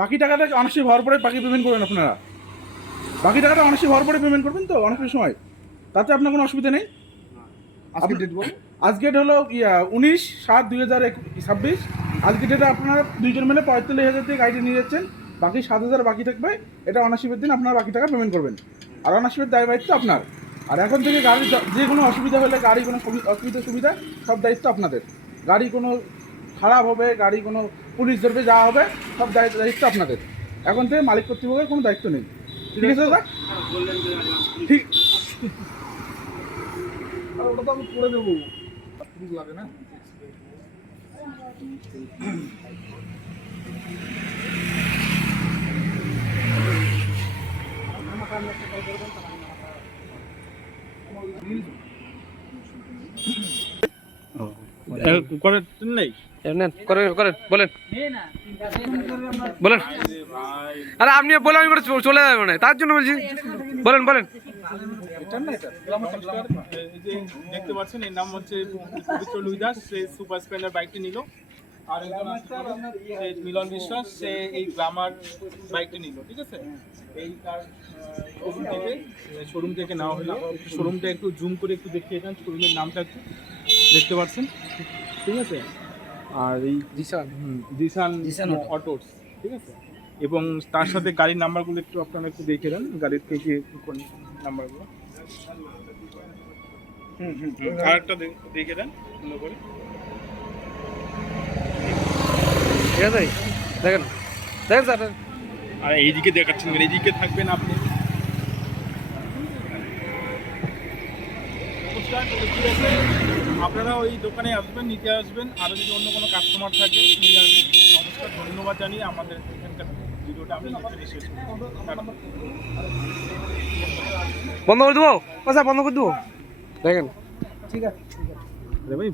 বাকি টাকাটা অনার্সি হওয়ার পরে বাকি পেমেন্ট করবেন আপনারা। বাকি টাকাটা অনার্সি হওয়ার পরে পেমেন্ট করবেন তো অনেকটা সময়, তাতে আপনার কোনো অসুবিধা নেই। আজকে ডেট বল। আজকে ডেট হলো 19/7/2026। আজকে ডেটে আপনারা দুইজন মিলে 45,000 দিয়ে গাড়িটা নিয়ে যাচ্ছেন, বাকি 7,000 বাকি থাকবে। এটা অনার্সিপের দিন আপনারা বাকি টাকা পেমেন্ট করবেন, আর অনার্সিপের দায়িত্ব আপনার। আর এখন থেকে গাড়ির যে কোনো অসুবিধা হলে, গাড়ি কোনো অসুবিধা সুবিধা সব দায়িত্ব আপনাদের। গাড়ি কোনো খারাপ হবে, গাড়ি কোনো পুলিশ ধরবে, যা হবে সব দায়িত্ব আপনাদের। এখন থেকে মালিক কর্তৃপক্ষের কোনো দায়িত্ব নেই। ঠিক আছে দাদা? ঠিক। আর ওটা তো আমি করে দেবো, প্লিজ লাগে না। করেন নেই করেন করেন বলেন বলেন। আরে আপনি বলে আমি করে চলে যাবে না, তার জন্য বলছি বলেন বলেন। যে দেখতে পাচ্ছেন এর নাম হচ্ছে পবিত্র লুইদাস, সে সুপার স্প্লেন্ডার বাইকটি নিল। আর একজন আছে সে মিলন বিশ্বাস, সে এই গ্লামার বাইকটি নিল। ঠিক আছে, এই তার শোরুম থেকে নেওয়া হলো। শোরুমটা একটু জুম করে একটু দেখিয়ে দেন, শোরুমের নামটা একটু দেখতে পাচ্ছেন। ঠিক আছে, আর এই জিসান অটোস। ঠিক আছে, এবং তার সাথে গাড়ির নাম্বারগুলো একটু আপনারা একটু দেখে দেন, গাড়ির থেকে কোন নাম্বারগুলো। আরেকটা দেখে দেন সুন্দর করে। ঠিক আছে দেখেন দেখেন স্যার। আর এইদিকে দেখাচ্ছেন, এইদিকে থাকবেন আপনি। আপনারা ওই দোকানে আসবেন, নিতে আসবেন। আরও যদি অন্য কোনো কাস্টমার থাকে নিয়ে আসবেন। নমস্কার, ধন্যবাদ জানিয়ে আমাদের এখানকার ভিডিওটা আমি এখানে শেষ করছি। বন্ধ করে দেবো, আচ্ছা বন্ধ করে দেবো দেখেন। ঠিক আছে, ঠিক আছে ভাই।